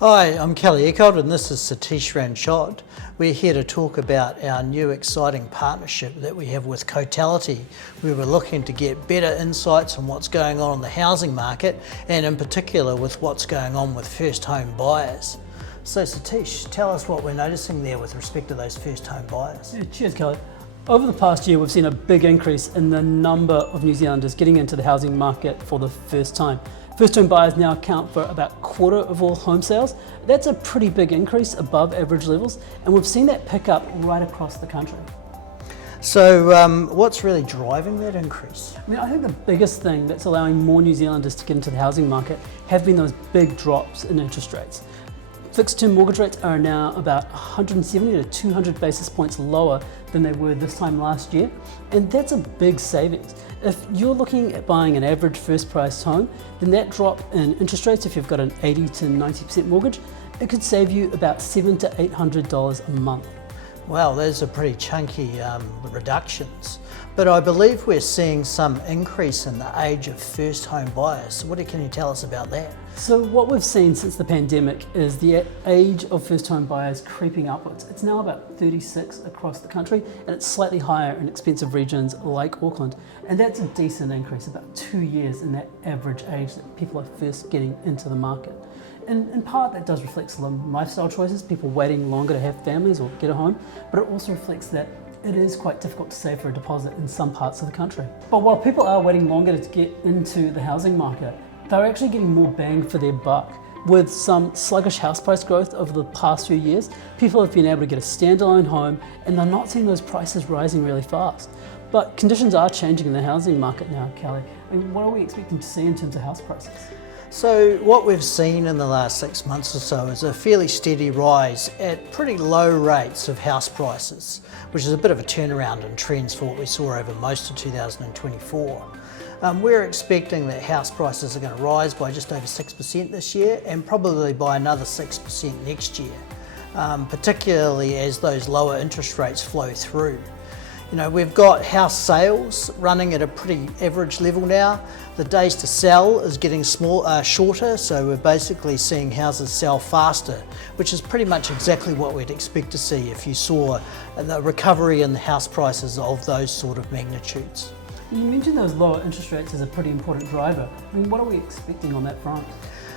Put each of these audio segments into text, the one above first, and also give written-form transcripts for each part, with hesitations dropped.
Hi, I'm Kelly Eckholt and this is Satish Ranchod. We're here to talk about our new exciting partnership that we have with Cotality. We were looking to get better insights on what's going on in the housing market and in particular with what's going on with first home buyers. So Satish, tell us what we're noticing there with respect to those first home buyers. Yeah, cheers, Kelly. Over the past year, we've seen a big increase in the number of New Zealanders getting into the housing market for the first time. First home buyers now account for about a quarter of all home sales. That's a pretty big increase above average levels, and we've seen that pick up right across the country. So what's really driving that increase? I think the biggest thing that's allowing more New Zealanders to get into the housing market have been those big drops in interest rates. Fixed term mortgage rates are now about 170 to 200 basis points lower than they were this time last year, and that's a big savings. If you're looking at buying an average first price home, then that drop in interest rates, if you've got an 80 to 90% mortgage, it could save you about $700 to $800 a month. Wow, those are pretty chunky reductions. But I believe we're seeing some increase in the age of first home buyers. So can you tell us about that? So what we've seen since the pandemic is the age of first home buyers creeping upwards. It's now about 36 across the country, and it's slightly higher in expensive regions like Auckland. And that's a decent increase, about 2 years in that average age that people are first getting into the market. And in part that does reflect some lifestyle choices, people waiting longer to have families or get a home, but it also reflects that it is quite difficult to save for a deposit in some parts of the country. But while people are waiting longer to get into the housing market, they're actually getting more bang for their buck. With some sluggish house price growth over the past few years, people have been able to get a standalone home and they're not seeing those prices rising really fast. But conditions are changing in the housing market now, Kelly. What are we expecting to see in terms of house prices? So what we've seen in the last 6 months or so is a fairly steady rise at pretty low rates of house prices, which is a bit of a turnaround in trends for what we saw over most of 2024. We're expecting that house prices are going to rise by just over 6% this year and probably by another 6% next year, particularly as those lower interest rates flow through. We've got house sales running at a pretty average level now. The days to sell is getting shorter, so we're basically seeing houses sell faster, which is pretty much exactly what we'd expect to see if you saw the recovery in the house prices of those sort of magnitudes. You mentioned those lower interest rates as a pretty important driver. What are we expecting on that front?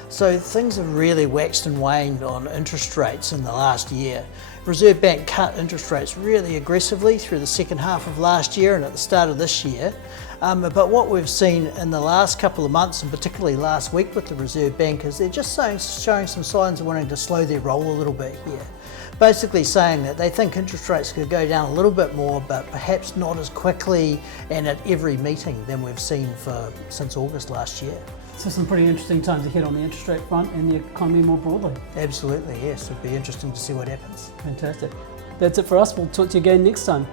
So things have really waxed and waned on interest rates in the last year. Reserve Bank cut interest rates really aggressively through the second half of last year and at the start of this year. But what we've seen in the last couple of months, and particularly last week with the Reserve Bank, is they're just showing some signs of wanting to slow their roll a little bit here. Basically saying that they think interest rates could go down a little bit more, but perhaps not as quickly and at every meeting than we've seen since August last year. So some pretty interesting times ahead on the interest rate front and the economy more broadly. Absolutely, yes. It'll be interesting to see what happens. Fantastic. That's it for us. We'll talk to you again next time.